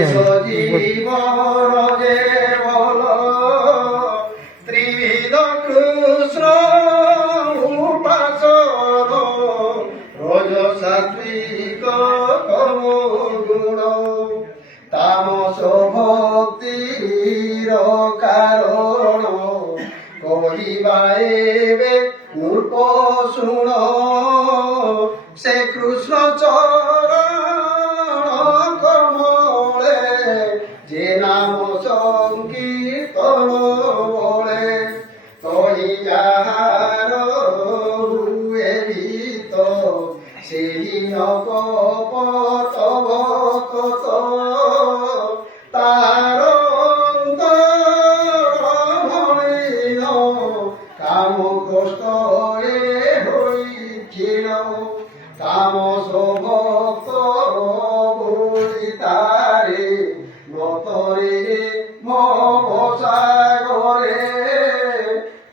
জীবন যে বল ত্রিবিধ কৃষ্ণ উপাসন রজ সাত্বিক তম গুণ তামস ভক্তির কারণ কহিবা এবে নূপ শুণ সে কৃষ্ণ চরণ কমলে যে নাম সংকীর্তন বলে তহি যাহার হুয়ে ভীত সেই নকপট ভক্ত তার অন্তর মলিন কাম কষ্ট হইছিল তামস ভক্ত বলি তারে নতরে ভবসাগরে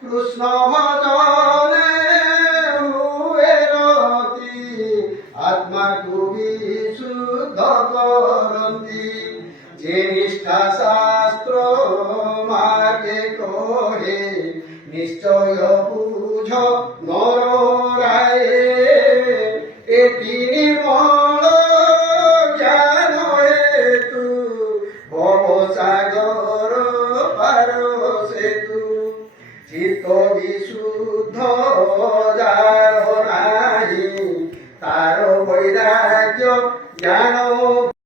কৃষ্ণ ভজনে হুয়ে রতি আত্মাকু বিশুদ্ধ করন্তি যে নিষ্ঠা শাস্ত্র মার্গে কহে নিশ্চয় বুঝ নর রায়ে এটি নির্মল জ্ঞান হেতু ভবসাগর পার সেতু চিত্ত বিশুদ্ধ